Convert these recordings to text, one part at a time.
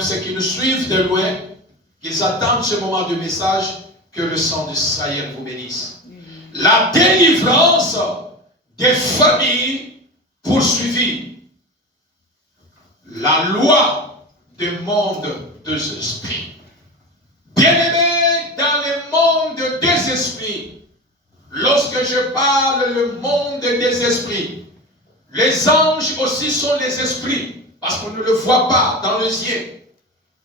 ceux qui nous suivent de loin, qu'ils attendent ce moment de message, que le sang d'Israël vous bénisse. La délivrance des familles poursuivies. La loi du monde des esprits. Bien-aimés, dans le monde des esprits, lorsque je parle le monde des esprits, les anges aussi sont les esprits, parce qu'on ne le voit pas dans les yeux.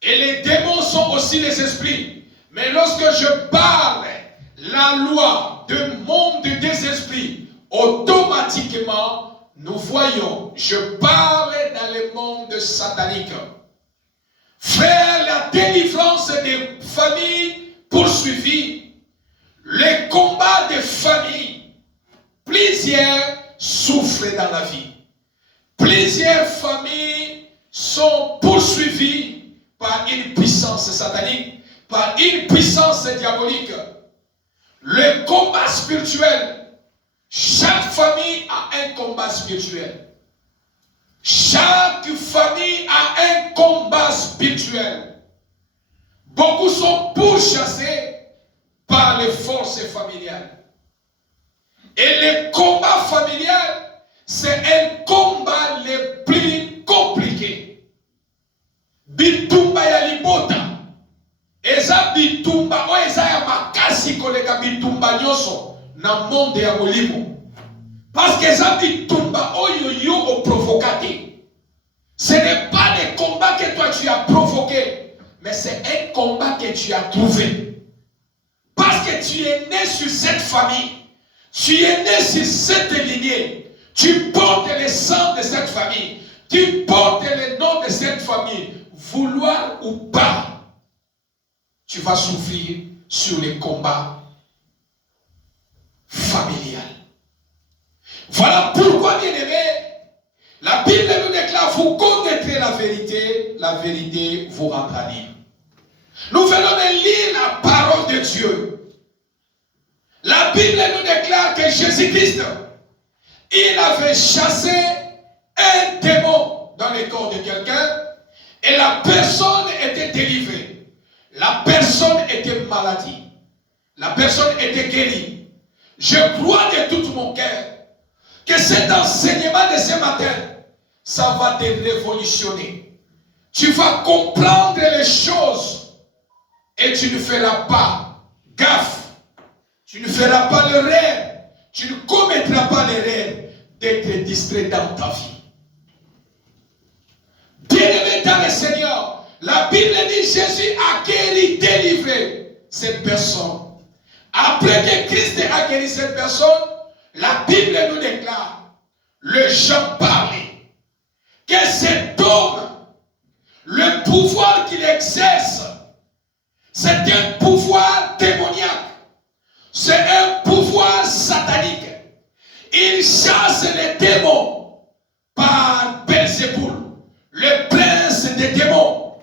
Et les démons sont aussi les esprits. Mais lorsque je parle la loi du monde des esprits, automatiquement, nous voyons, je parle dans le monde satanique. Faire la délivrance des familles poursuivies, les combats des familles, plusieurs souffrent dans la vie. Plusieurs familles sont poursuivies par une puissance satanique, par une puissance diabolique. Le combat spirituel, chaque famille a un combat spirituel. Chaque famille a un combat spirituel. Beaucoup sont pourchassés par les forces familiales. Et le combat familial, c'est un combat le plus compliqué. Bitumba ya libota. Eza bitumba o eza ya makasi koleka bitumba nyoso na monde ya molimo. Parce que eza bitumba oyo yo o provoqué. Ce n'est pas des combats que toi tu as provoqué, mais c'est un combat que tu as trouvé. Parce que tu es né sur cette famille, tu es né sur cette lignée, tu portes le sang de cette famille, tu portes le nom de cette famille, vouloir ou pas, tu vas souffrir sur les combats familiales. Voilà pourquoi, bien-aimés, la Bible nous déclare, vous connaîtrez la vérité vous rendra libre. Nous venons de lire la parole de Dieu. La Bible nous déclare que Jésus-Christ, il avait chassé un démon dans le corps de quelqu'un et la personne était délivrée. La personne était maladie. La personne était guérie. Je crois de tout mon cœur que cet enseignement de ce matin, ça va te révolutionner. Tu vas comprendre les choses et tu ne feras pas gaffe. Tu ne feras pas l'erreur. Tu ne commettras pas l'erreur d'être distrait dans ta vie. Bien-aimé dans le Seigneur, la Bible dit Jésus a guéri, délivré cette personne. Après que Christ a guéri cette personne, la Bible nous déclare, le Jean parlait, que cet homme, le pouvoir qu'il exerce, c'est un pouvoir démoniaque. C'est un pouvoir satanique. Il chasse les démons par Belzéboul, le prince des démons.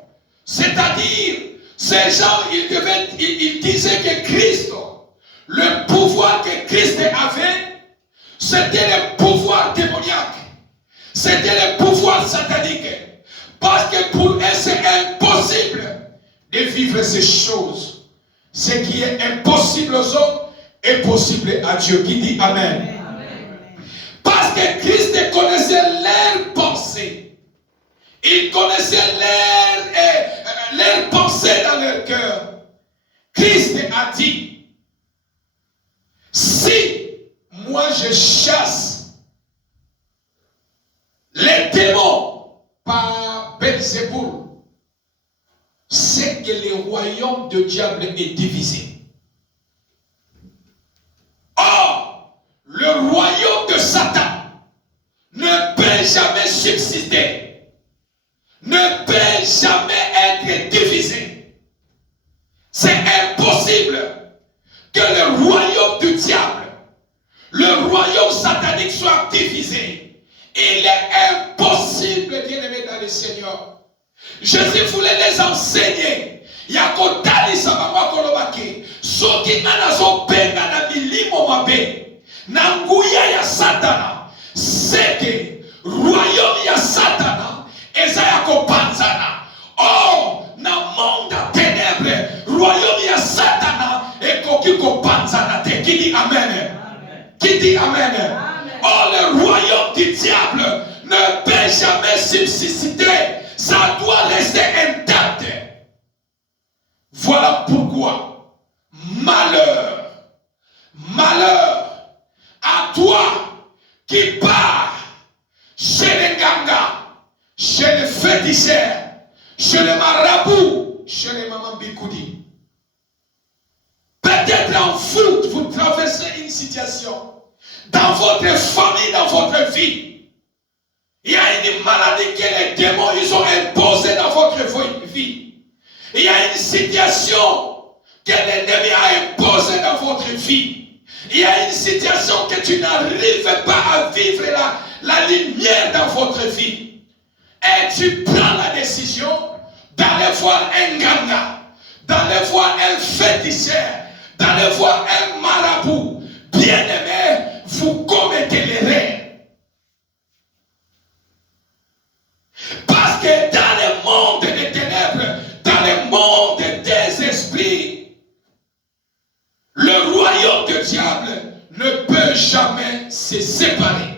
C'est-à-dire, ces gens, ils disaient que Christ, le pouvoir que Christ avait, c'était le pouvoir démoniaque. C'était le pouvoir satanique. Parce que pour eux, c'est impossible de vivre ces choses. Ce qui est impossible aux hommes est possible à Dieu. Qui dit Amen. Amen. Parce que Christ connaissait leurs pensées. Il connaissait leurs pensées dans leur cœur. Christ a dit, si moi je chasse les démons par Belzéboul, c'est que le royaume de diable est divisé. Or, le royaume de Satan ne peut jamais subsister, ne peut jamais être divisé. C'est impossible que le royaume du diable, le royaume satanique soit divisé. Il est impossible, bien-aimé dans le Seigneur. Jésus voulait les enseigner. Yakotali sababa kolobake. Soki nanazo benga na milimo mabe. Na nguya ya Satana. Seke royaume ya Satana eza ya kopanzana. Oh, Amen. Oh, le royaume du diable ne peut jamais subsister. Ça doit rester intact. Voilà pourquoi, malheur à toi qui pars chez les Nganga, chez les féticheurs, chez les marabouts, chez les mamans Bikoudi. Peut-être en foot, vous traversez une situation dans votre famille, dans votre vie. Il y a une maladie que les démons ils ont imposée dans votre vie. Il y a une situation que l'ennemi a imposée dans votre vie. Il y a une situation que tu n'arrives pas à vivre la lumière dans votre vie. Et tu prends la décision d'aller voir un ganga, d'aller voir un féticheur, d'aller voir un marabout. Bien-aimé, vous commettez l'erreur. Parce que dans le monde des ténèbres, dans le monde des esprits, le royaume du diable ne peut jamais se séparer.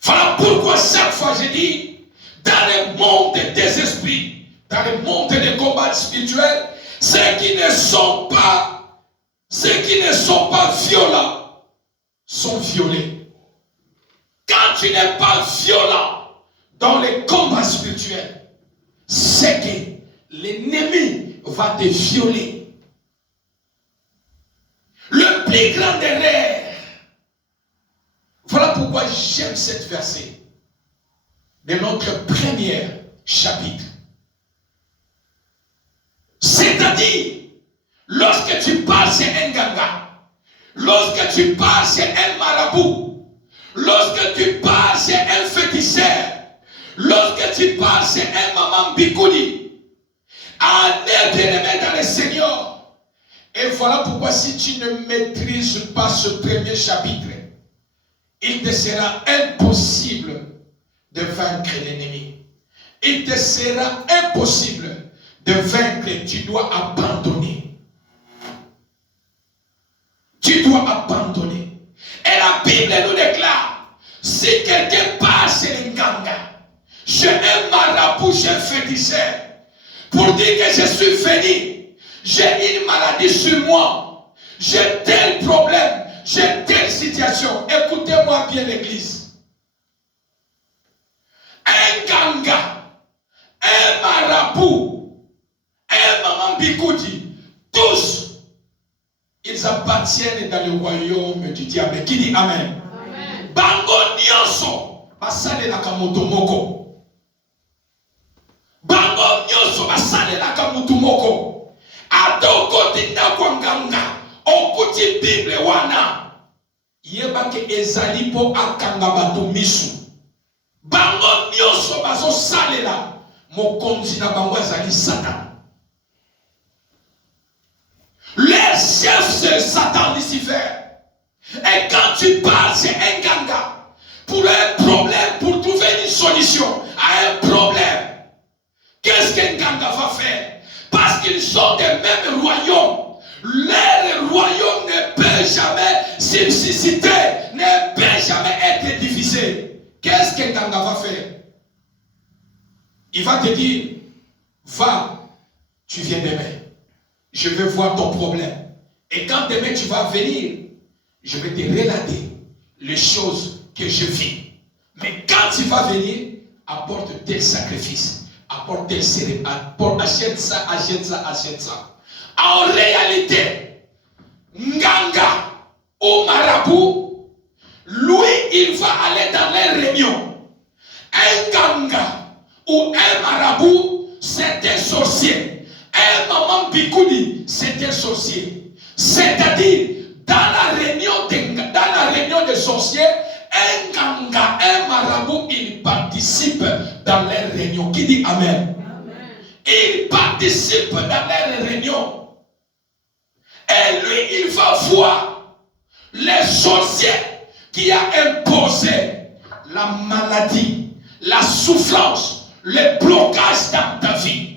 Voilà pourquoi chaque fois je dis, dans le monde des esprits, dans le monde des combats spirituels, ceux qui ne sont pas violents sont violés. Quand tu n'es pas violent dans les combats spirituels, c'est que l'ennemi va te violer. Le plus grand erreur. Voilà pourquoi j'aime cette verset de notre premier chapitre. C'est-à-dire, lorsque tu pars chez un ganga, lorsque tu pars chez un marabout, lorsque tu pars chez un féticheur, lorsque tu pars chez un maman Bikoudi, en bien-aimé dans le Seigneur. Et voilà pourquoi si tu ne maîtrises pas ce premier chapitre, il te sera impossible de vaincre l'ennemi. Il te sera impossible de vaincre. Tu dois abandonner. Tu dois abandonner. Et la Bible nous déclare, si quelqu'un passe chez les Nganga, chez un marabout, chez un féticheur, pour dire que je suis venu, j'ai une maladie sur moi, j'ai tel problème, j'ai telle situation. Écoutez-moi bien l'église. Un ganga, un marabout, un maman Bikoudi, tous, ils appartiennent dans le royaume du diable. Qui dit Amen? Amen. Bango nyonso, basale la kamotomoko. Bango nyonso, basale la kamotomoko. Adoko tinda kwa nganga, okuti Bible wana. Yebake ezali po akanga bato misu. Bango nyonso bazo salela, mokonzi na bango ezali Satan. Les chefs c'est Satan Lucifer. Et quand tu parles c'est un ganga, pour un problème, pour trouver une solution à un problème, qu'est-ce qu'un ganga va faire? Parce qu'ils sont des mêmes royaumes. Leur royaume ne peut jamais subsister, ne peut jamais être divisé. Qu'est-ce qu'un ganga va faire? Il va te dire, va, tu viens demain. Je vais voir ton problème. Et quand demain tu vas venir, je vais te relater les choses que je vis. Mais quand tu vas venir, apporte tel sacrifice. Apporte tel cérémonie, achète ça, achète ça, achète ça. En réalité, Nganga ou marabout, lui, il va aller dans les réunions. Un Nganga ou un marabout, c'est un sorcier. Un maman Bikoudi, c'est un sorcier. C'est-à-dire, dans la réunion des sorciers, un ganga, un marabout, il participe dans les réunions. Qui dit Amen? Amen. Il participe dans les réunions. Et lui, il va voir les sorciers qui a imposé la maladie, la souffrance, le blocage dans ta vie.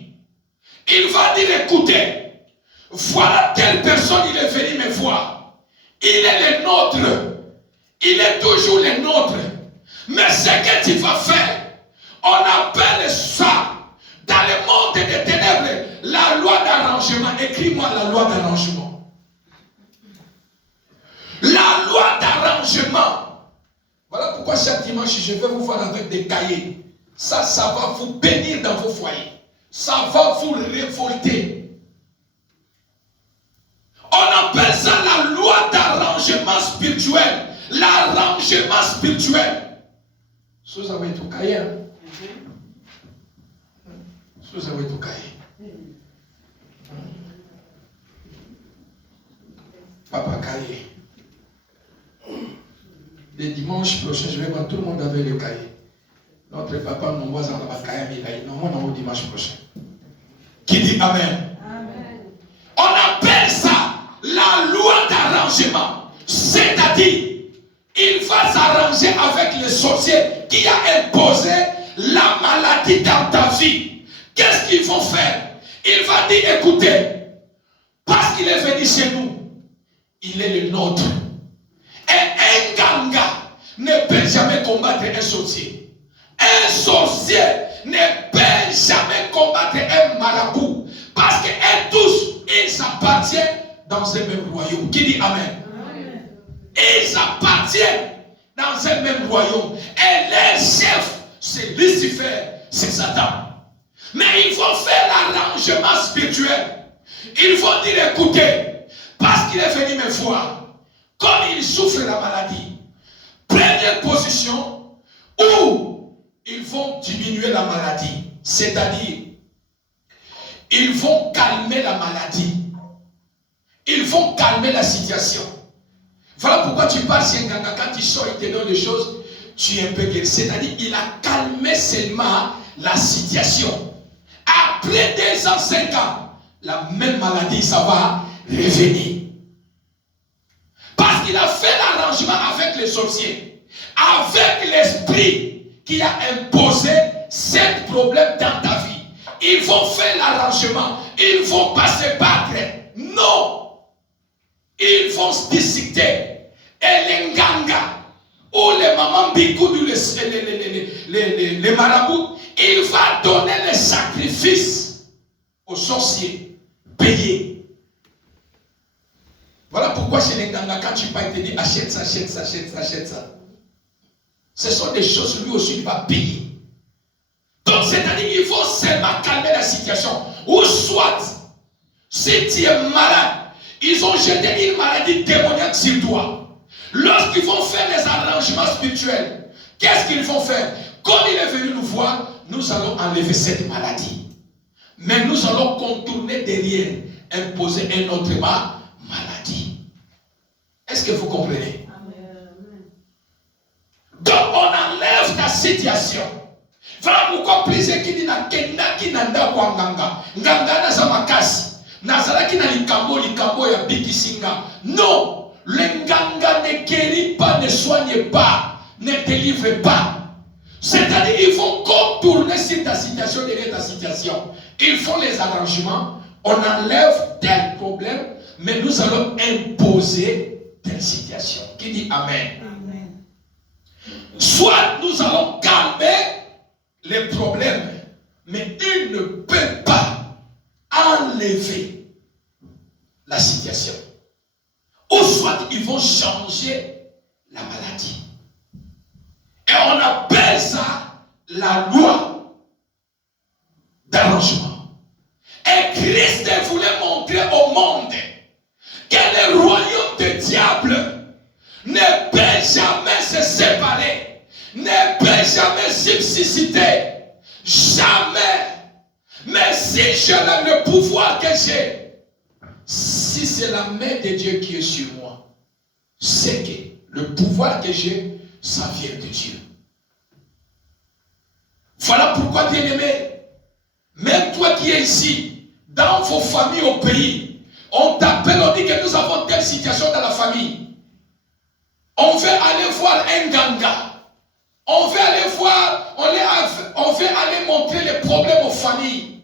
Il va dire, écoutez, voilà telle personne, il est venu me voir. Il est le nôtre. il est toujours le nôtre. Mais ce que tu vas faire, on appelle ça, dans le monde des ténèbres, la loi d'arrangement. Écris-moi la loi d'arrangement. La loi d'arrangement. Voilà pourquoi chaque dimanche, je vais vous voir avec des cahiers. Ça va vous bénir dans vos foyers. Ça va vous révolter. On appelle ça la loi d'arrangement spirituel. L'arrangement spirituel. Si vous avez tout cahier, hein? Si vous avez tout cahier. Papa cahier. Le dimanche prochain, je vais voir tout le monde avec le cahier. Notre papa nous voit dans la cahier, nous dimanche prochain. Qui dit Amen? Amen. On appelle ça la loi d'arrangement. C'est-à-dire, il va s'arranger avec les sorciers qui a imposé la maladie dans ta vie. Qu'est-ce qu'ils vont faire? Il va dire, écoutez, parce qu'il est venu chez nous, il est le nôtre. Et un ganga ne peut jamais combattre un sorcier. Un sorcier ne peut jamais combattre un marabout. Parce qu'eux tous, ils appartiennent dans un même royaume. Qui dit Amen? Amen. Ils appartiennent dans un même royaume. Et leur chef, c'est Lucifer, c'est Satan. Mais il faut faire l'arrangement spirituel. Il faut dire, écoutez, parce qu'il est venu me voir, comme il souffre la maladie, première position où ils vont diminuer la maladie. C'est-à-dire, ils vont calmer la maladie. Ils vont calmer la situation. Voilà pourquoi tu parles chez Nganga, quand tu sors, il te donne des choses, tu es un peu guéri. C'est-à-dire, il a calmé seulement la situation. Après 2 ans, 5 ans, la même maladie, ça va revenir. Parce qu'il a fait l'arrangement avec les sorciers, avec l'esprit qui a imposé ce problème dans ta vie. Ils vont faire l'arrangement, ils ne vont pas se battre. Non! Ils vont se discuter. Et les nganga, ou les mamans bikou, les marabouts, il va donner les sacrifices aux sorciers payés. Voilà pourquoi chez les nganga, quand tu payes, il te dit achète ça, achète ça, achète ça, achète ça. Ce sont des choses, lui aussi, il va payer. Donc, c'est-à-dire qu'il faut seulement calmer la situation. Ou soit, si tu es malade, ils ont jeté une maladie démoniaque sur toi. Lorsqu'ils vont faire les arrangements spirituels, qu'est-ce qu'ils vont faire? Comme il est venu nous voir, nous allons enlever cette maladie. Mais nous allons contourner derrière, imposer un autre maladie. Est-ce que vous comprenez? Amen. Donc on enlève ta situation. Voilà pourquoi plusieurs qui disent qui nanda kwa nganga. Nganga na samakasi. Nazalaki na likambo ya bikisinga. Non, le nganga ne guérit pas, ne soigne pas, ne délivre pas. C'est-à-dire ils vont contourner sur ta situation, derrière ta situation. Ils font les arrangements, on enlève tel problème, mais nous allons imposer telle situation. Qui dit Amen? Amen. Soit nous allons calmer les problèmes, mais il ne peut pas enlever la situation. Ou soit ils vont changer la maladie. Et on appelle ça la loi d'arrangement. Et Christ voulait montrer au monde que le royaume du diable ne peut jamais se séparer, ne peut jamais subsister. Jamais. Mais si je lève le pouvoir que j'ai, si c'est la main de Dieu qui est sur moi, c'est que le pouvoir que j'ai, ça vient de Dieu. Voilà pourquoi, bien-aimé, même toi qui es ici, dans vos familles au pays, on t'appelle, on dit que nous avons telle situation dans la famille. On veut aller voir un ganga. On veut aller voir, on veut aller montrer les problèmes aux familles.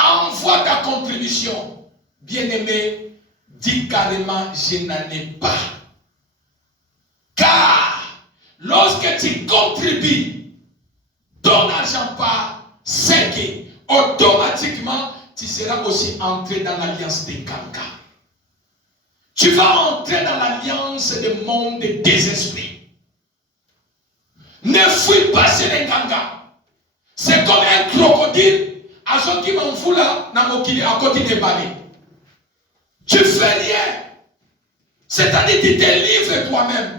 Envoie ta contribution. Bien-aimé, dis carrément, je n'en ai pas. Car lorsque tu contribues ton argent par 5, automatiquement, tu seras aussi entré dans l'alliance des Ganga. Tu vas entrer dans l'alliance des mondes des esprits. Ne fuis pas chez les Ganga. C'est comme un crocodile. À ce qui m'en fout là, à côté des balais. Tu fais rien. C'est-à-dire que tu te livres toi-même.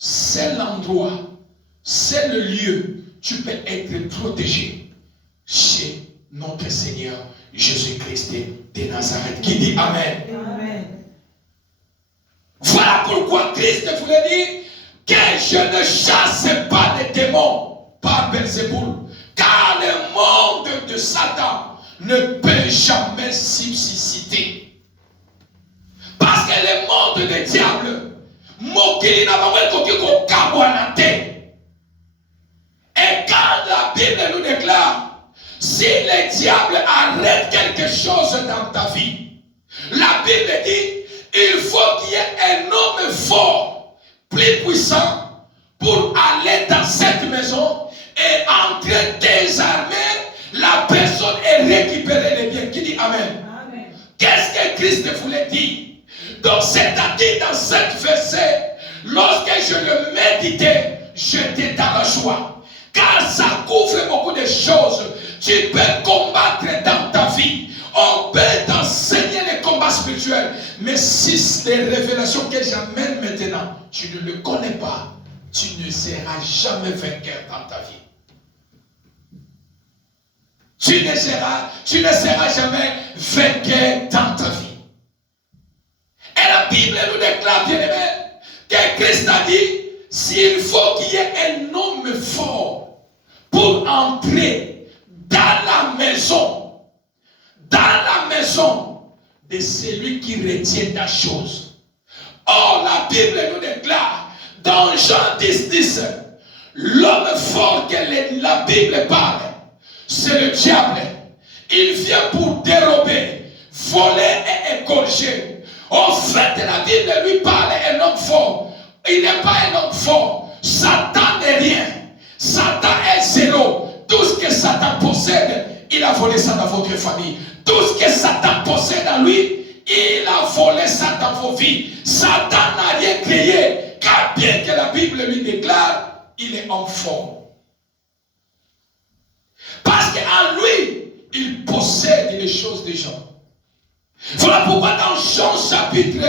C'est l'endroit, c'est le lieu. Tu peux être protégé chez notre Seigneur Jésus-Christ de Nazareth. Qui dit Amen. Amen. Voilà pourquoi Christ voulait dire que je ne chasse pas les démons par Belzéboul. Car le monde de Satan ne peut jamais subsister. Parce que le monde des diables, et quand la Bible nous déclare, si le diable arrête quelque chose dans ta vie, la Bible dit, il faut qu'il y ait un homme fort, plus puissant, pour aller dans cette maison et entrer désarmé, la personne est récupérée les biens. Qui dit Amen. Amen. Qu'est-ce que Christ voulait dire? Donc c'est-à-dire dans cette verset, lorsque je le méditais, j'étais dans la joie. Car ça couvre beaucoup de choses. Tu peux combattre dans ta vie. On peut t'enseigner les combats spirituels. Mais si les révélations que j'amène maintenant, tu ne le connais pas, tu ne seras jamais vainqueur dans ta vie. Tu ne seras jamais vainqueur dans ta vie. Et la Bible nous déclare, bien aimé, que Christ a dit, s'il faut qu'il y ait un homme fort pour entrer dans la maison de celui qui retient la chose. Or, la Bible nous déclare, dans Jean 10, l'homme fort que la Bible parle, c'est le diable. Il vient pour dérober, voler et égorger. En fait, la Bible lui parle d'un homme fort. Il n'est pas un homme fort. Satan n'est rien. Satan est zéro. Tout ce que Satan possède, il a volé ça dans votre famille. Tout ce que Satan possède en lui, il a volé ça dans vos vies. Satan n'a rien créé. Car bien que la Bible lui déclare, il est homme fort. Parce qu'en lui, il possède les choses des gens. Voilà pourquoi dans Jean chapitre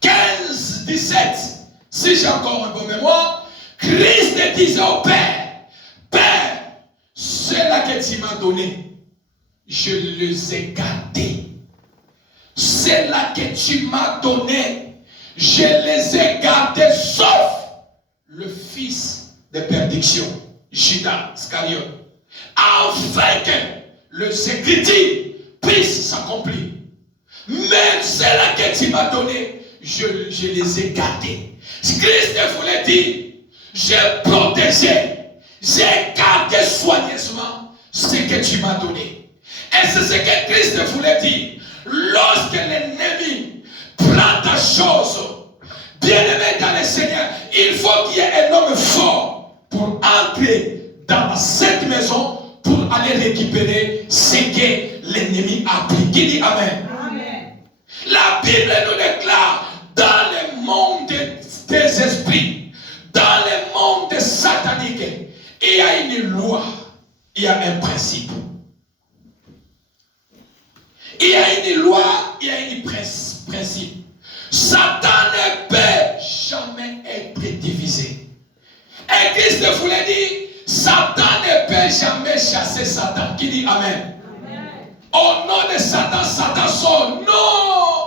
15, 17, si j'ai encore un bon mémoire, Christ disait au Père, Père, ceux-là que tu m'as donné, je les ai gardés. Ceux-là que tu m'as donné, je les ai gardés, sauf le fils de perdition, Judas Iscariote, afin que les Écritures puissent s'accomplir. Même ceux-là que tu m'as donné, je les ai gardés. Christ voulait dire, j'ai protégé, j'ai gardé soigneusement ce que tu m'as donné. Et c'est ce que Christ voulait dire. Lorsque l'ennemi prend ta chose, bien-aimé dans le Seigneur, il faut qu'il y ait un homme fort pour entrer dans cette maison pour aller récupérer ce que l'ennemi a pris. Qui dit Amen. Amen. La Bible nous déclare, dans le monde des esprits, dans le monde satanique, il y a une loi, il y a un principe. Il y a une loi, il y a un principe. Satan ne peut jamais être divisé. Et Christ voulait dire, Satan ne peut jamais chasser Satan. Qui dit Amen. Amen. Au nom de Satan, Satan sort. Non!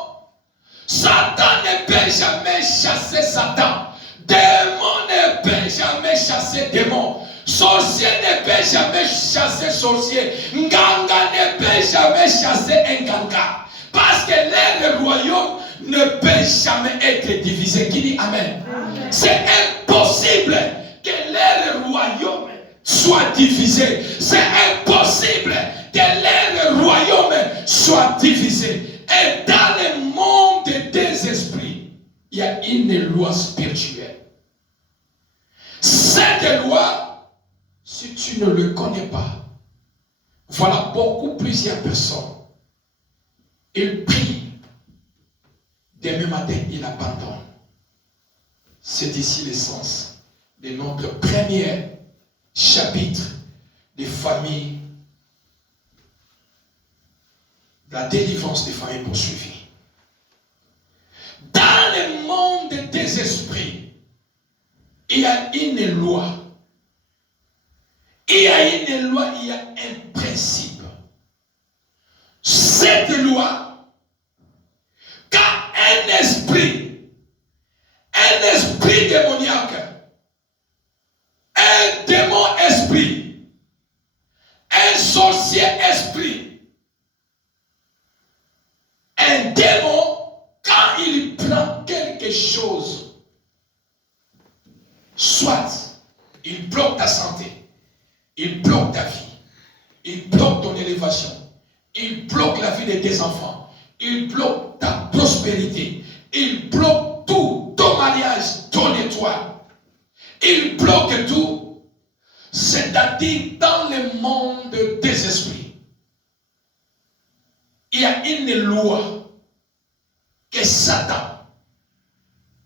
Satan ne peut jamais chasser Satan. Démon ne peut jamais chasser démon. Sorcier ne peut jamais chasser sorcier. Nganga ne peut jamais chasser un ganga. Parce que leur royaume ne peut jamais être divisé. Qui dit Amen. Amen. C'est impossible que leur royaume soit divisé. C'est impossible que leur royaume soit divisé. Et dans le monde des esprits, il y a une loi spirituelle. Cette loi, si tu ne le connais pas, voilà plusieurs personnes. Ils prient. Demain matin, ils abandonnent. C'est ici l'essence de notre premier chapitre des familles, de la délivrance des familles poursuivies. Dans le monde des esprits, il y a une loi. Il y a une loi, il y a un principe. Cette loi, quand un esprit démoniaque, un démon esprit, un sorcier esprit, un démon, quand il prend quelque chose, soit il bloque ta santé, il bloque ta vie, il bloque ton élévation, il bloque la vie de tes enfants, il bloque ta prospérité, il bloque tout, ton mariage, ton étoile, il bloque tout, c'est-à-dire dans le monde des esprits. Il y a une loi que Satan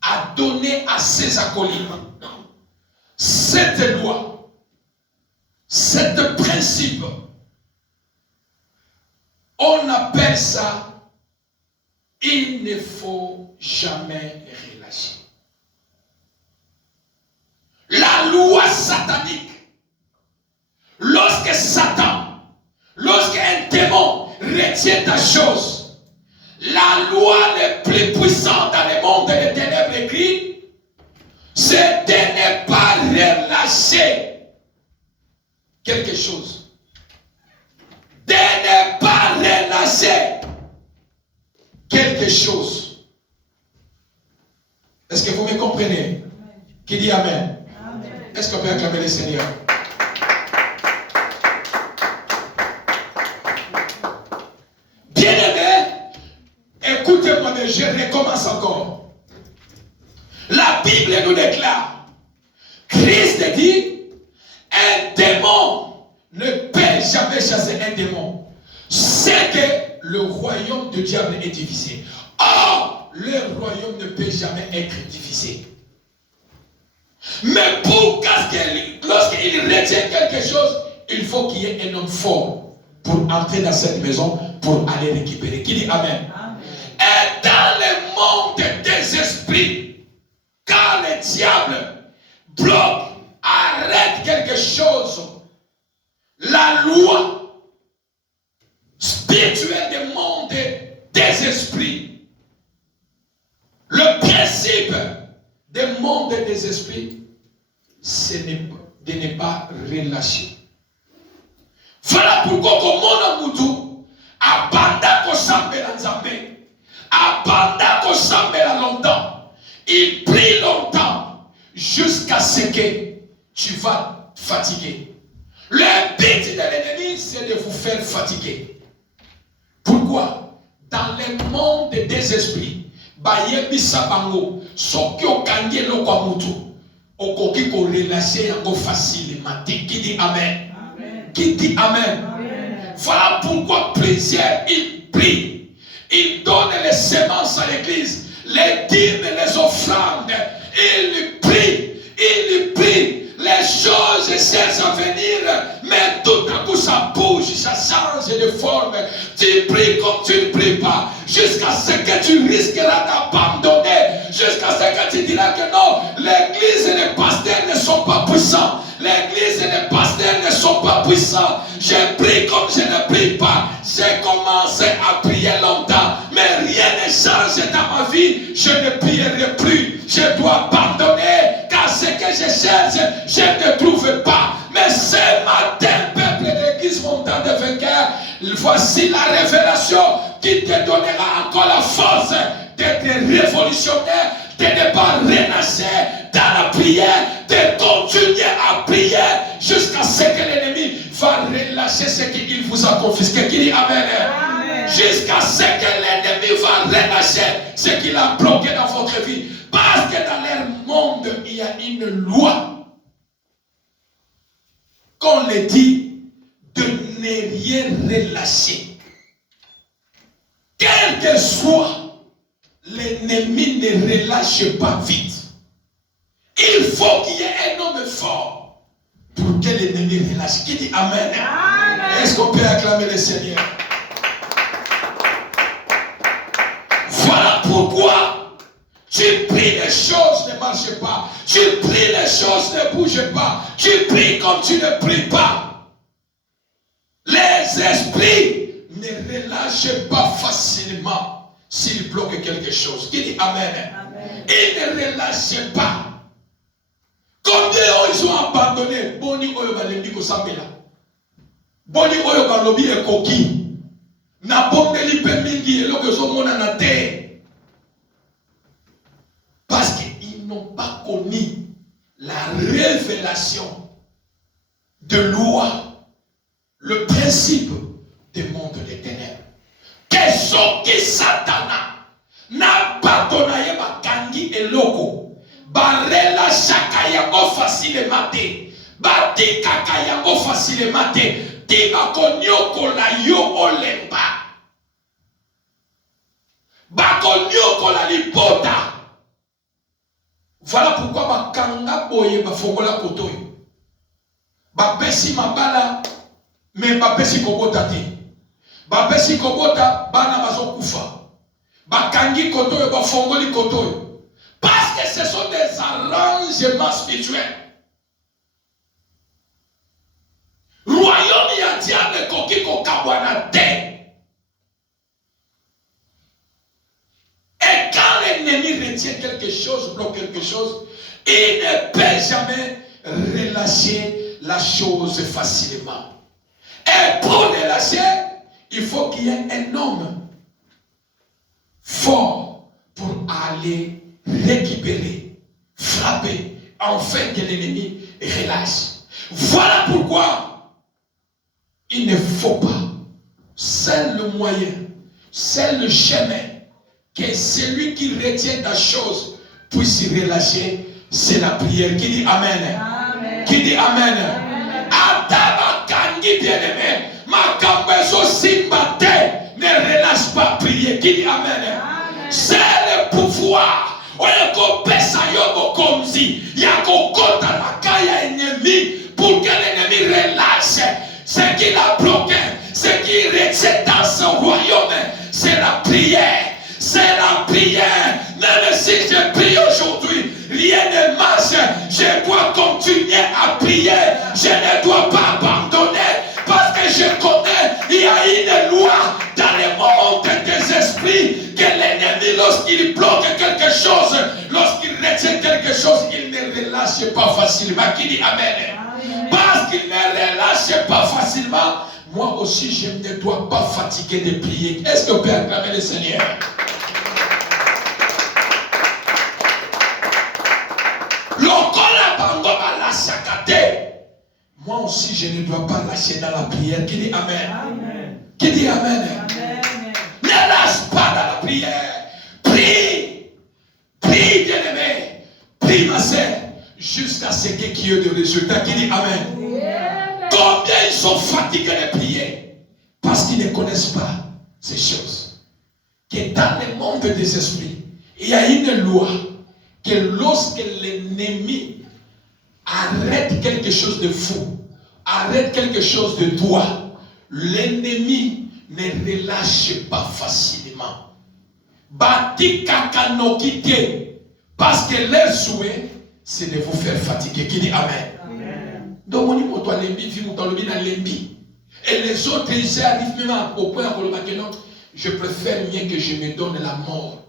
a donnée à ses acolytes. Cette loi, cet principe, on appelle ça, il ne faut jamais relâcher. La loi satanique, lorsqu'un démon retient ta chose, la loi la plus puissante dans le monde des ténèbres écrit, c'est de ne pas relâcher quelque chose. De ne pas relâcher quelque chose. Est-ce que vous me comprenez? Qui dit Amen? Est-ce qu'on peut acclamer le Seigneur? Bien-aimé, écoutez-moi, mais je recommence encore. La Bible nous déclare, Christ dit, un démon ne peut jamais chasser un démon. C'est que le royaume du diable est divisé. Or, le royaume ne peut jamais être divisé. Mais lorsqu'il retient quelque chose, il faut qu'il y ait un homme fort pour entrer dans cette maison, pour aller récupérer. Qui dit Amen? Amen. Et dans le monde des esprits, quand le diable bloque, arrête quelque chose, la loi spirituelle du monde des esprits, le principe du monde des esprits, c'est de ne pas relâcher. Voilà pourquoi comme mon amoudou, abanda ko sambela nzambe, abanda ko sambela longtemps, il prie longtemps jusqu'à ce que tu vas fatiguer. Le but de l'ennemi, c'est de vous faire fatiguer. Pourquoi? Dans le monde des esprits, bayebi sabango, soki okandi loko mutu, okoki ko relâcher yango facilement. Qui dit Amen? Amen. Qui dit Amen? Amen. Voilà pourquoi plusieurs ils prient, ils donnent les semences à l'église, les dîmes, les offrandes, ils prient, les choses cessent à venir, mais tout à coup ça bouge, ça change de forme. Tu pries comme tu ne pries pas, jusqu'à ce que tu risqueras d'abandonner, jusqu'à ce que tu diras que non, l'église et les pasteurs ne sont pas puissants. L'église et les pasteurs ne sont pas puissants. Je prie comme je ne prie pas. J'ai commencé à prier longtemps, mais rien ne change dans ma vie. Je ne prierai plus. Je dois abandonner, car ce que je cherche, je ne trouve pas. Mais ce matin, peuple de l'église montant de vainqueur, voici la révélation qui te donnera encore la force d'être révolutionnaire, de ne pas renoncer dans la prière, de continuer à prier jusqu'à ce que l'ennemi va relâcher ce qu'il vous a confisqué. Qui dit Amen? Amen. Jusqu'à ce que l'ennemi va relâcher ce qu'il a bloqué dans votre vie. Par Parce que dans leur monde, il y a une loi. Qu'on le dit, de ne rien relâcher. Quel que soit, l'ennemi ne relâche pas vite. Il faut qu'il y ait un homme fort pour que l'ennemi relâche. Qui dit Amen? Amen. Est-ce qu'on peut acclamer le Seigneur? Voilà pourquoi tu pries, les choses ne marchent pas. Tu pries, les choses ne bougent pas. Tu pries comme tu ne pries pas. Les esprits ne relâchent pas facilement s'ils bloquent quelque chose. Qui dit Amen? Amen. Ils ne relâchent pas. Combien ils ont abandonné? Boni oyo balembi ko sambela. Boni oyo balobi ekoki. Na bombeli pe mingi eloko ezomona na terre. Parce qu'ils n'ont pas connu la révélation de loi, le principe des mondes des ténèbres. Que sont qui Satana n'a pas donné ma kangi et loco. Barela chakayango facilement te. Bati kakayango facilement te. Tiba konyoko la yo olemba. Bakonyoko la lipota. Voilà pourquoi bakanga boye bafongola kotoyo. Bapesi mabala mais bapesi kobota te. Bapesi kobota bana bazokufa. Bakangi kotoyo bafongoli kotoyo. Parce que ce sont des arrangements spirituels. Royaume ya diable koki kokabwana te. Et quand l'ennemi retient quelque chose, bloque quelque chose, il ne peut jamais relâcher la chose facilement. Et pour relâcher, il faut qu'il y ait un homme fort pour aller récupérer, frapper, afin que l'ennemi relâche. Voilà pourquoi il ne faut pas, c'est le moyen, c'est le chemin, que celui qui retient la chose puisse relâcher, c'est la prière. Qui dit Amen? Amen. Qui dit Amen? Adama kangi bien-aimé, ma kambezo simbate, ne relâche pas prier. Qui dit Amen? C'est le pouvoir. Oyeko pesa yobo komzi yako kota la kaya ennemi pour que l'ennemi relâche ce qu'il a bloqué, ce qui retient dans son royaume. C'est la prière. C'est la prière. Même si je prie aujourd'hui, rien ne marche. Je dois continuer à prier. Je ne dois pas abandonner. Parce que je connais, il y a une loi dans le monde des esprits que l'ennemi, lorsqu'il bloque quelque chose, lorsqu'il retient quelque chose, il ne relâche pas facilement. Qui dit Amen? Amen. Parce qu'il ne relâche pas facilement, moi aussi je ne dois pas fatiguer de prier. Est-ce qu'on peut acclamer le Seigneur? Moi aussi, je ne dois pas lâcher dans la prière. Qui dit Amen? Amen. Qui dit Amen? Amen. Ne lâche pas dans la prière. Prie. Prie, bien-aimé. Prie, ma sœur. Jusqu'à ce qu'il y ait de résultats. Qui dit Amen? Amen. Combien ils sont fatigués de prier? Parce qu'ils ne connaissent pas ces choses. Que dans le monde des esprits, il y a une loi que lorsque l'ennemi arrête quelque chose de fou, arrête quelque chose de toi, l'ennemi ne relâche pas facilement. Bati kakanokite, parce que leur souhait, c'est de vous faire fatiguer. Qui dit Amen? Amen. Donc on dit pour toi lembi, et les autres ils arrivent même au point où je préfère mieux que je me donne la mort,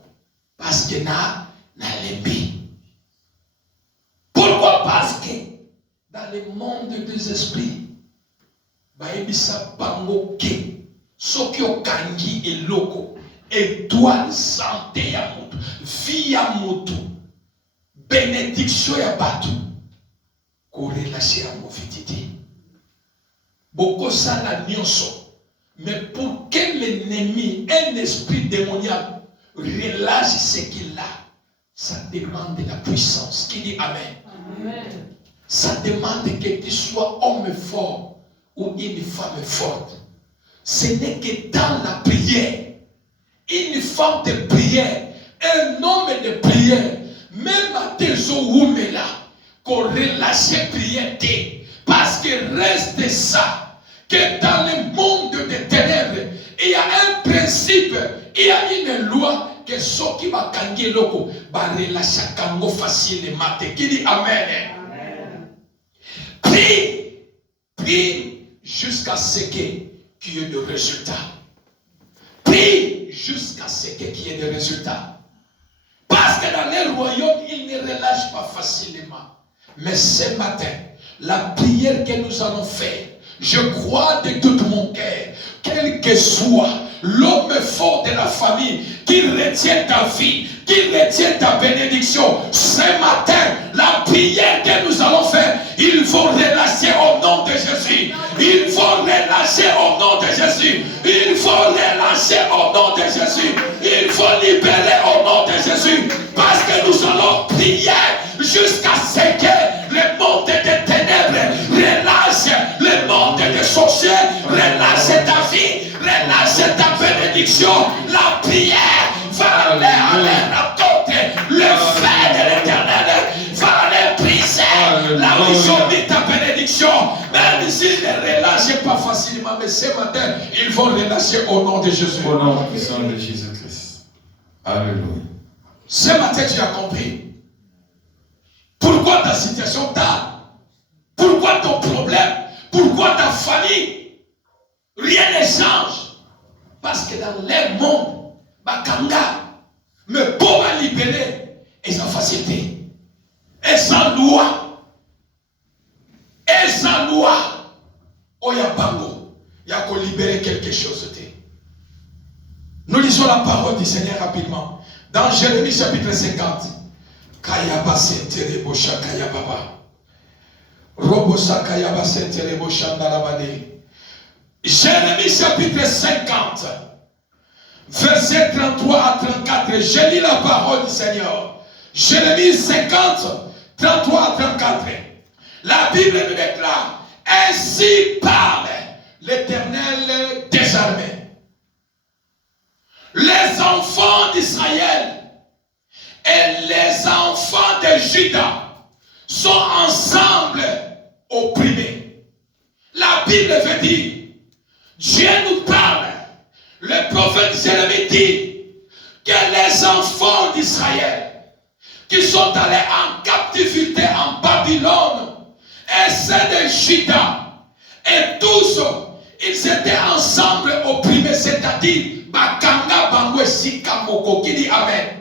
parce que na lembi. Pourquoi? Parce que dans le monde des esprits, baebisa bangoke, sokyo kangi et loko, étoile santé ya mutu, vie ya mutu, bénédiction ya batu, korelâché à mofititi. Boko sala nyonso, mais pour que l'ennemi, un esprit démoniaque, relâche ce qu'il a, ça demande de la puissance. Qui dit Amen? Amen. Ça demande que tu sois homme fort ou une femme forte. Ce n'est que dans la prière. Une femme de prière, un homme de prière, même à tes eaux là, qu'on relâche prière, parce que reste ça, que dans le monde des ténèbres, il y a un principe, il y a une loi, que ceux qui va kangi loko, va relâcher kango facilement. Qui dit Amen? Prie, prie jusqu'à ce qu'il y ait de résultats. Prie jusqu'à ce qu'il y ait des résultats. Parce que dans les royaumes, ils ne relâchent pas facilement. Mais ce matin, la prière que nous allons faire, je crois de tout mon cœur, quel que soit l'homme fort de la famille qui retient ta vie, qui retient ta bénédiction, ce matin, la prière que nous allons faire, il faut relâcher au nom de Jésus. Il faut relâcher au nom de Jésus. Il faut relâcher au nom de Jésus. Il faut libérer au nom de Jésus. Parce que nous allons prier jusqu'à ce que le monde des ténèbres relâche, le monde des sorciers relâche ta vie, relâche ta bénédiction. La prière va aller à l'air le fait de l'éternel va aller briser là où ils ont mis ta bénédiction. Même s'ils ne relâchent pas facilement, mais ce matin, ils vont relâcher au nom de Jésus. Au nom puissant de Jésus-Christ. Alléluia. Ce matin, tu as compris pourquoi ta situation t'a, pourquoi ton problème, pourquoi ta famille, rien ne change. Parce que dans leur monde, Bakanga, mais pour libérer, et sans facilité, et sans loi, oh y'a bango, y'a qu'à libérer quelque chose. Nous lisons la parole du Seigneur rapidement. Dans Jérémie chapitre 50. Kayaba sentere bosha kayababa. Robosa kayaba sentere bosha ndalabade. Jérémie chapitre 50. Verset 33 à 34. Je lis la parole du Seigneur. Jérémie 50, 33 à 34. La Bible nous déclare: ainsi parle l'Éternel des armées. Les enfants d'Israël et les enfants de Juda sont ensemble opprimés. La Bible veut dire, Dieu nous parle, le prophète Jérémie dit que les enfants d'Israël qui sont allés en captivité en Babylone et ceux de Juda, et tous ils étaient ensemble opprimés, c'est-à-dire Bakanga Bangwe Sikamoko, qui dit Amen.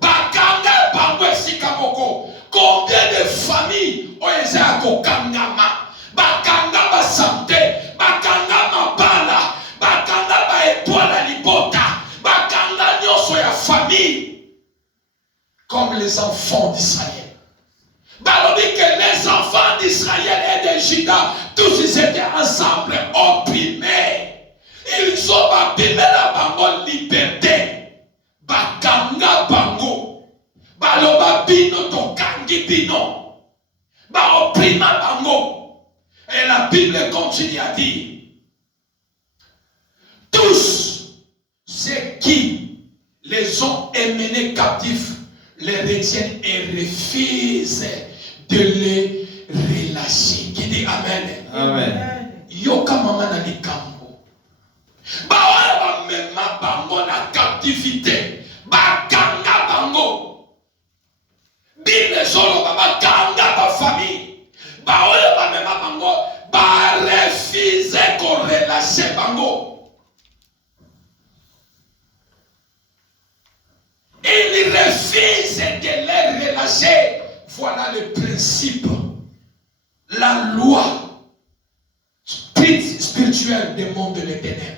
Bakanga Bangwe Sikamoko. Combien de familles ont été à Kokangama? Bakanga ba santé, Bakanga ma bala, Bakanga ba étoile libota, Bakanga nyoso ya famille. Comme les enfants d'Israël. Balobi que les enfants d'Israël et de Juda, tous ils étaient ensemble opprimés. Ils ont opprimé la bango liberté. Bakanga bango. Baloba bino tokangi bino. Ba opprima bango. Et la Bible continue à dire: tous ceux qui les ont emmenés captifs les retiennent et refusent de les relâcher. Qui dit Amen? Amen. Yoka mama na likambo. Bawa ba mema bango na captivité. Bakanga bango. Bible solo bakanga ba famille. Bawa ba mema bango. Ba refuser qu'on relâche bango. Il refuse de les relâcher. Voilà le principe, la loi spirituelle du monde des ténèbres.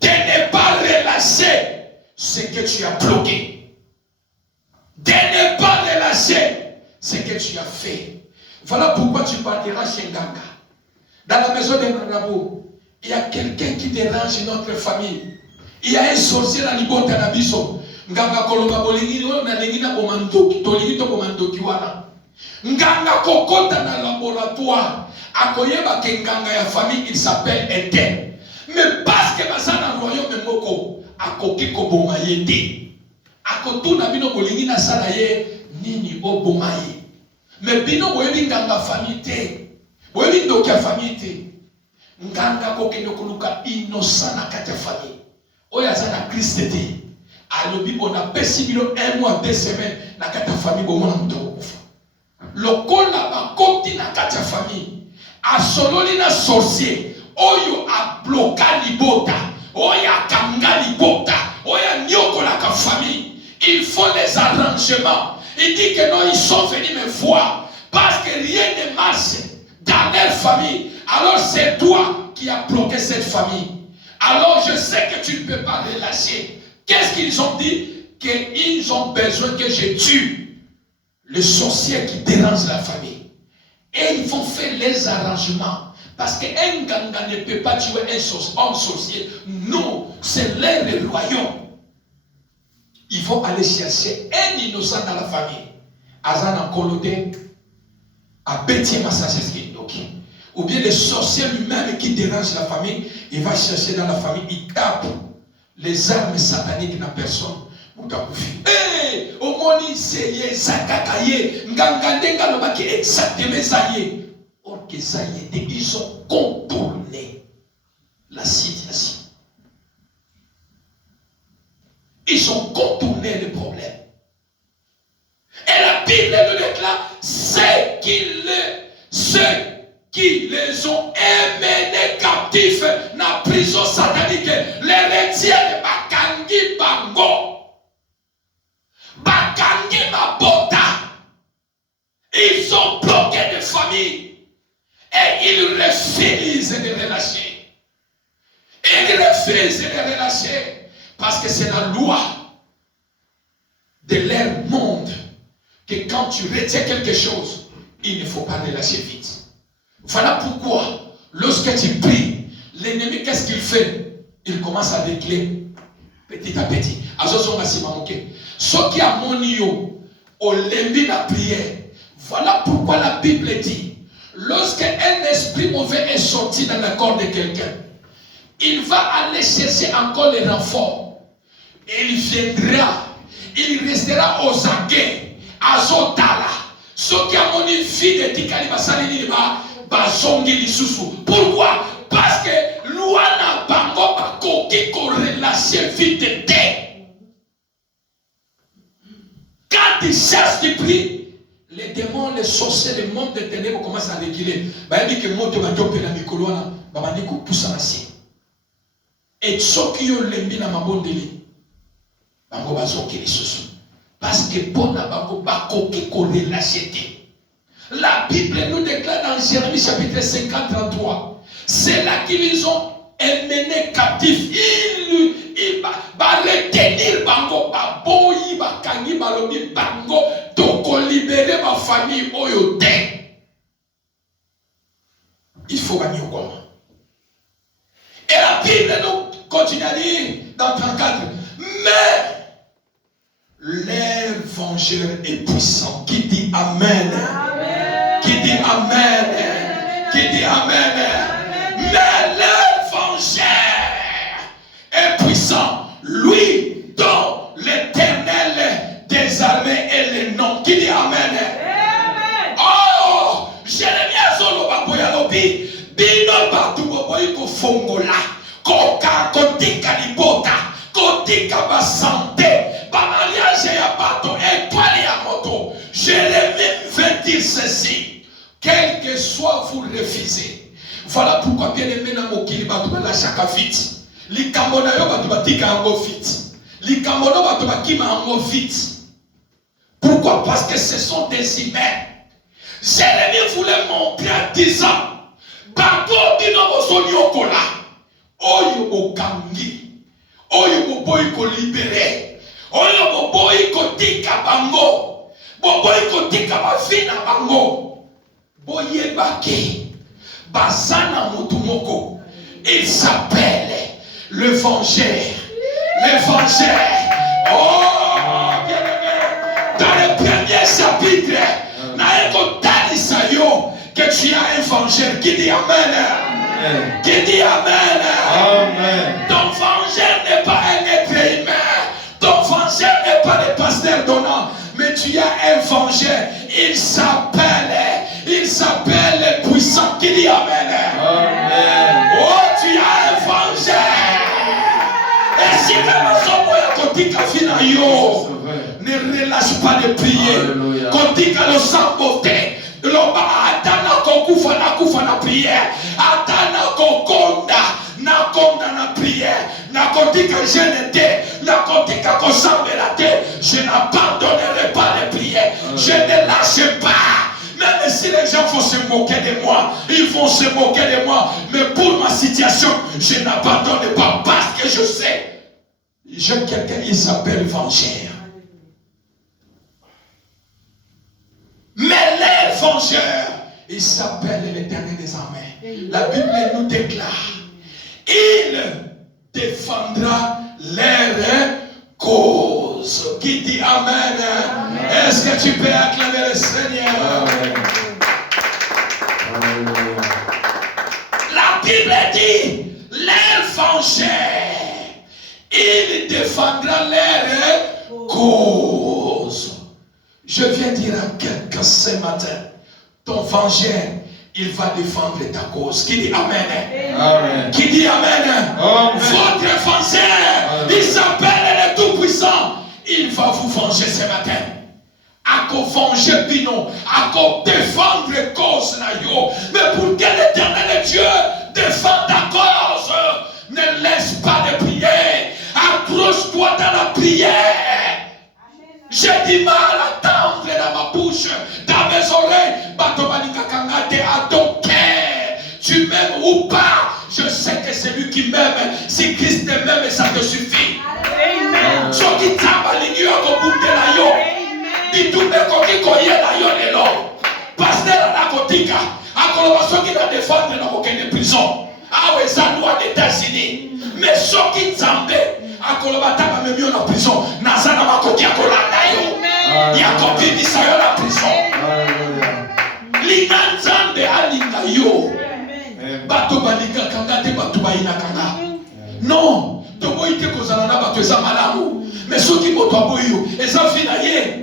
De ne pas relâcher ce que tu as bloqué. De ne pas relâcher ce que tu as fait. Voilà pourquoi tu partiras chez Nganga. Dans la maison de Mangabo, il y a quelqu'un qui dérange notre famille. Il y a un sorcier dans l'Ibota Nabiso. nganga koloba bolingi oyo na lengi na bomandoki tolingi to bomandoki wana nganga kokota na laboratoire akoyeba ke nganga ya famille il s'appelle Eden mais parce que baza na royaume moko akoki koboma ye te akotuna bino bolingi na sala ye nini oboma ye mais bino boyebi nganga famille te boyebi ndoki ya famille te nganga kokende koluka innocent na kati ya famille oyo aza na Christ te alobi bona pesi bino 1 mois 2 semaines na kati ya famille bomona moto okufa lokola bakoti na kati ya famille asololi na sorcier oyo abloka libota oyo akanga libota oyo anyokolaka famille il faut les arrangements il dit que non ils sont venus me voir parce que rien ne marche dans leur famille alors c'est toi qui as bloqué cette famille alors je sais que tu ne peux pas relâcher. Qu'est-ce qu'ils ont dit? Qu'ils ont besoin que je tue le sorcier qui dérange la famille. Et ils vont faire les arrangements. Parce qu'un ganga ne peut pas tuer un sorcier. Non, c'est leur le royaume. Ils vont aller chercher un innocent dans la famille. Azana Kolode, à Bétier Massacheski. Ou bien le sorcier lui-même qui dérange la famille, il va chercher dans la famille, il tape les armes sataniques dans personne. Hey, omoni seye zakakaye ngangandenga lobaki exactement zaye. Or que zaye, ils ont contourné la situation. Ils ont contourné le problème. Et la Bible le déclare, ceux qui les ont emmenés captifs dans la prison satanique, les retiennent Bakangi Bango, Bakangi Mabota. Ils ont bloqué des familles et ils refusent de relâcher. Ils refusent de relâcher parce que c'est la loi de leur monde que quand tu retiens quelque chose, il ne faut pas relâcher vite. Voilà pourquoi, lorsque tu pries, l'ennemi, qu'est-ce qu'il fait? Il commence à décler petit à petit. Ce qui a mon yo, au lembi la prière. Voilà pourquoi la Bible dit, lorsqu'un esprit mauvais est sorti dans le corps de quelqu'un, il va aller chercher encore les renforts. Il viendra, il restera aux aguets, à Zotala. Ce qui a mon vie de Tikali Basali pourquoi? Parce que Luana Bango Bako qui corrélation vite. Quand ils cherchent du prix, les démons, les sorciers, le monde des ténèbres commencent à réguler. Il dit que mon Dieu va dire que la Mikoloana va dire que pousse à et ceux qui ont l'envie dans ma bonne délit, Bango Bazo qui les sous. Parce que bon Bango Bako qui corrélation. La Bible nous déclare dans Jérémie chapitre 50, 33. C'est là qu'ils ont emmené captifs. Il va retenir Bango, Baboyi, Bakangi, Balobi, Bango, pour libérer ma famille Oyote. Il faut gagner au comment. Et la Bible nous continue à dire dans 34. Mais leur vengeur est puissant. Qui dit Amen? Qui dit Amen? Qui dit Amen? Mais le vengeur est puissant. Lui dont l'Éternel des armées est le nom. Qui dit Amen? Oh! Jérémie Zolo Baboyalobi. Bino Batuboboy ko fongola. Koka kotika libota. Kotika ba santé. Ba mariage ya bato. Étoile ya moto. Jérémie veut dire ceci. Quel que soit vous refusez. Voilà pourquoi bien aimé dans mon kili bato la chaka vite. Li kamona yo bato batika ango vite. Li kamono bato bakima ango vite. Pourquoi? Parce que ce sont des humains. Jérémie voulait montrer en disant bato dino bosonyo kola. Oyo okangi. Oyo boboy ko libéré. Oyo boboy ko tika bango. Boboy ko tika bafina bango. Boyebake, Basana Motumoko, il s'appelle le vengeur. Le vengeur. Oh! tu as un vengeur. Qui dit Amen? Amen. Qui dit Amen? Amen. Ton vengeur n'est pas un être humain. Ton vengeur n'est pas le pasteur donnant. Mais tu as un vengeur. Il s'appelle puissant. Qui dit Amen? Amen. Oh, tu as un vengeur. Et si ne relâche pas de prier. Quand dit que le sang beauté, atana kokufa na prière, atana kokonda na konda na prière, na kotika je n'étais, na kotika kosambela te, je n'abandonnerai pas de prière, je ne lâche pas. Même si les gens vont se moquer de moi, ils vont se moquer de moi, mais pour ma situation, je n'abandonne pas parce que je sais. J'ai quelqu'un, il s'appelle vengeur. Mais les vengeurs, il s'appelle l'Éternel des armées. La Bible nous déclare, il défendra leur cause. Qui dit Amen? Amen. Est-ce que tu peux acclamer le Seigneur? Amen. Amen. La Bible dit, les vengeurs, il défendra leur cause. Je viens dire à quelqu'un ce matin, ton vengeur, il va défendre ta cause. Qui dit Amen? Amen. Qui dit Amen? Amen. Votre vengeur, il s'appelle le Tout-Puissant. Il va vous venger ce matin. À quoi venger Bino, à quoi défendre cause. Mais pour que l'Éternel Dieu défende ta cause, ne laisse pas de prier. Accroche-toi dans la prière. J'ai du mal à tendre dans ma bouche, dans mes oreilles. À ton cœur, tu m'aimes ou pas, je sais que c'est lui qui m'aime. Si Christ t'aime, ça te suffit. Amen. Pasteur anakotika, akolobasoki na défendre na kokende prison. Awe za loi d'États-Unis. Mais soki nzambe akolobataka memio na prison, nazana makoki akolanda yo. Yakobimisa yo na prison. Lina nzambe alinga yo. Bato balinga kanga te bato baina kanga. Non, toboyi te kozala na bato eza malamu. Mais soki moto aboyo eza fina ye.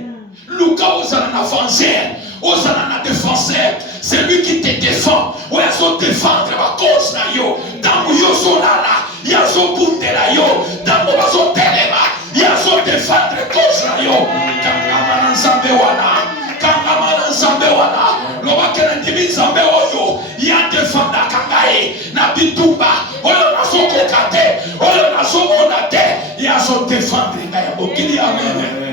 Luka ozala na vengeur, ozala na défenseur. C'est lui qui te défend. Ou elle se défendre ma cause na yo. Tango yo solala, ya so bundela yo. Tango baso telema, ya so défendre cause na yo. Kanga manzambe wana, kanga manzambe wana. Loba kena ndimi nzambe oyo, ya défendre kangae na bitumba. Oyo na so kokate, oyo na so monate, ya so défendre ngaya bokili amen.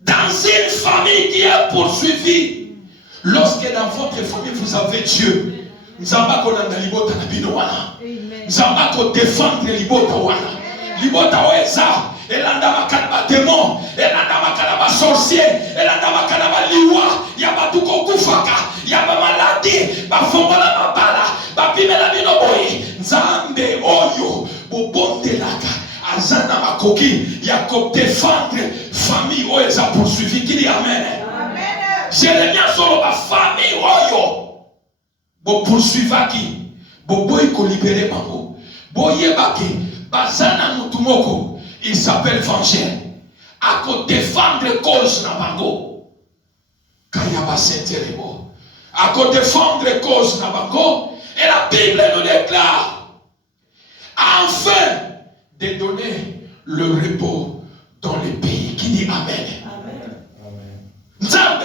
Dans une famille qui est poursuivie, lorsque dans votre famille vous avez Dieu, nous avons libota na bino wana, nous avons défendre libota wana, libota oeza, elanda makana démon, elanda makana sorcier, elanda makana liwa, yaba tuko kufaka, yaba maladi, ba fongola mabala, ba pimela bino boy, nzambe oyo, bobondelaka. Azana makoki ya ko défendre famille oyo eza poursuivi. Qui dit amen? Amen. Jérémie solo ba famille oyo bo poursuivaki bo boy ko libérer bango boyebaki bazana mutu moko il s'appelle vengeur a ko défendre cause na bango kaya ba senterebo a ko défendre cause na bango. Et la Bible nous déclare enfin de donner le repos dans le pays. Qui dit amen? Amen.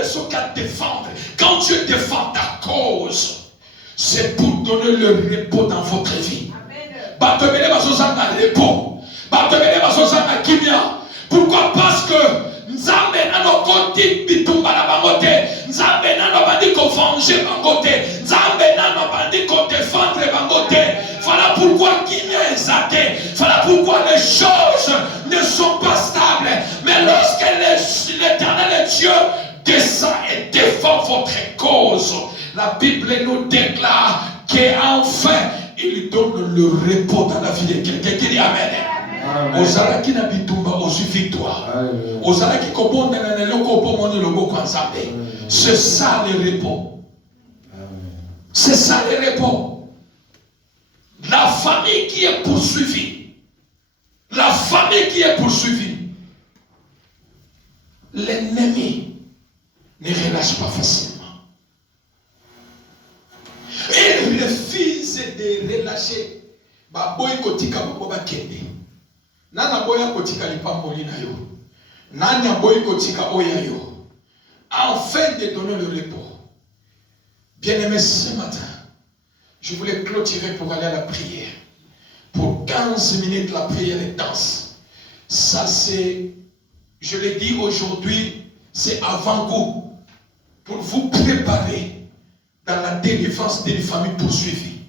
Défendre. Quand Dieu défend ta cause, c'est pour donner le repos dans votre vie. Pourquoi? Parce que Nzambe nano koti bitumba na bangote, Nzambe nano bandi ko venger bangote, Nzambe nano bandi ko défendre bangote. Voilà pourquoi Guinée est athée. Voilà pourquoi les choses ne sont pas stables. Mais lorsque l'Éternel Dieu descend et défend votre cause, la Bible nous déclare qu'enfin il donne le repos dans la vie de quelqu'un. Qui dit amen? Ozalaki na bitumba aussi victoire. Ozalaki kobonda na loko pomoni logo kwa nzambe. C'est ça le repos. C'est ça le repos. La famille qui est poursuivie. La famille qui est poursuivie. L'ennemi ne relâche pas facilement. Il refuse de relâcher. Baboy kotika baboba kende. Nana boya kotika lipamboli na yo. Nanya boy kotika oya yo. Afin de donner le repos. Bien-aimés, ce matin, je voulais clôturer pour aller à la prière. Pour 15 minutes, la prière est dense. Ça c'est, je l'ai dit aujourd'hui, c'est avant-goût pour vous préparer dans la délivrance d'une famille poursuivie.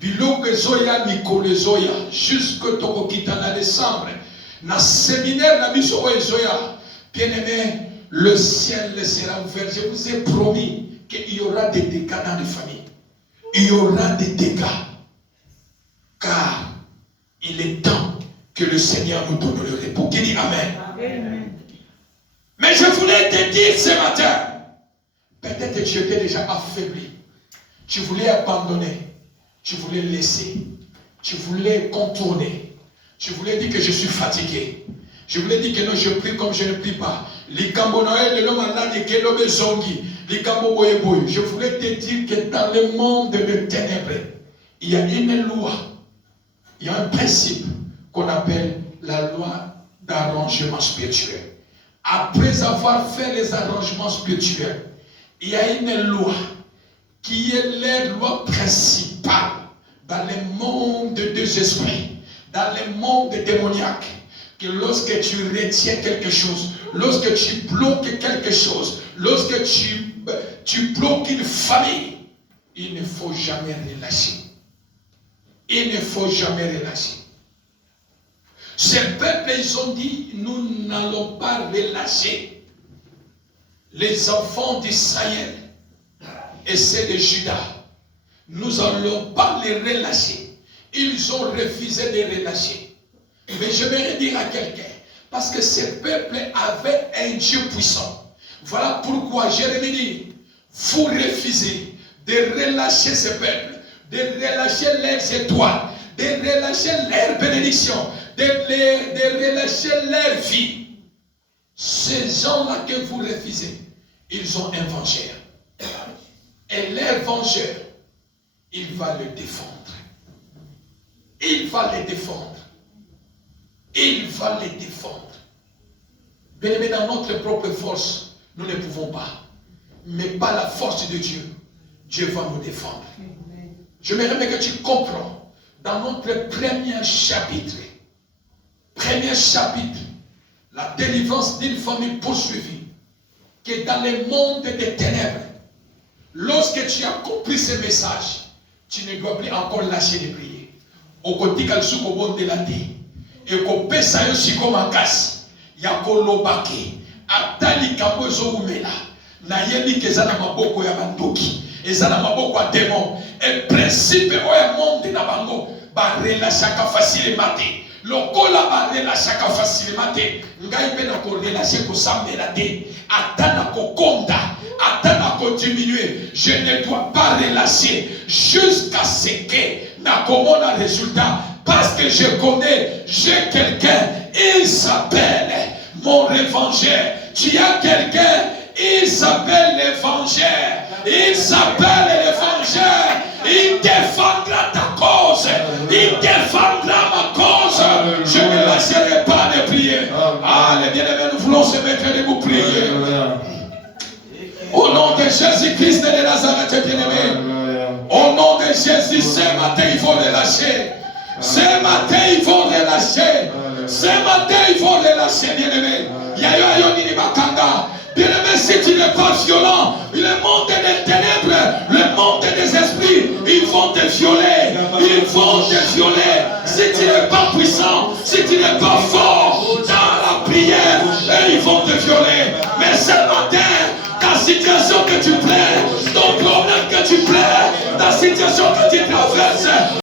Biloke zoya Nicole zoya jusque tokokita na décembre na séminaire na biso zoya. Bien-aimé, le ciel sera ouvert. Je vous ai promis qu'il y aura des dégâts dans les familles. Il y aura des dégâts. Car il est temps que le Seigneur nous donne le repos. Qui dit Amen? Amen. Mais je voulais te dire ce matin, peut-être que tu étais déjà affaibli. Tu voulais abandonner. Tu voulais laisser. Tu voulais contourner. Tu voulais dire que je suis fatigué. Je voulais dire que non, je prie comme je ne prie pas. Je voulais te dire que dans le monde de ténèbres, il y a une loi, il y a un principe qu'on appelle la loi d'arrangement spirituel. Après avoir fait les arrangements spirituels, il y a une loi qui est la loi principale dans le monde des esprits, dans le monde démoniaque. Que lorsque tu retiens quelque chose, lorsque tu bloques quelque chose, lorsque tu bloques une famille, il ne faut jamais relâcher. Il ne faut jamais relâcher. Ces peuples, ils ont dit, nous n'allons pas relâcher les enfants d'Israël et ceux de Juda. Nous n'allons pas les relâcher. Ils ont refusé de relâcher. Mais je vais dire à quelqu'un, parce que ces peuples avaient un Dieu puissant. Voilà pourquoi Jérémie dit, vous refusez de relâcher ces peuples, de relâcher leurs étoiles, de relâcher leurs bénédictions, de relâcher leur vie. Ces gens-là que vous refusez, ils ont un vengeur. Et leur vengeur, il va le défendre. Il va les défendre. Il va les défendre. Bien aimé, dans notre propre force, nous ne pouvons pas. Mais par la force de Dieu, Dieu va nous défendre. Je m'aimerais que tu comprends, dans notre premier chapitre, la délivrance d'une famille poursuivie, que dans le monde des ténèbres, lorsque tu as compris ce message, tu ne dois plus encore lâcher de prier. Au côté de la terre. Et qu'on pesa yo siko makasi ya kolobaki atali kambo ezoumela na yebi ke ezana maboko ya bandoki ezana maboko ya démon et principe oya monde na bango ba relâchaka facilement te lokola ba relâchaka facilement te ngai pe na ko relâcher ko sambela te atana ko konda atana ko diminuer. Je ne dois pas relâcher jusqu'à ce que na komona résultat. Parce que je connais, j'ai quelqu'un, il s'appelle mon révengeur. Tu as quelqu'un, il s'appelle l'évangeur. Il s'appelle l'évangeur. Il défendra ta cause. Il défendra ma cause. Je ne lâcherai pas de prier. Allez, bien-aimés, nous voulons se mettre debout prier. Au nom de Jésus-Christ de Nazareth, bien-aimé. Au nom de Jésus, ce matin, il faut relâcher. Ce matin, ils vont relâcher. Ce matin, ils vont relâcher, bien-aimé. Bien-aimé, si tu n'es pas violent, le monde des ténèbres, le monde des esprits, ils vont te violer. Ils vont te violer. Si tu n'es pas puissant, si tu n'es pas fort dans la prière, ils vont te violer. Mais ce matin, ta situation que tu plais, ton problème que tu plais, ta situation que tu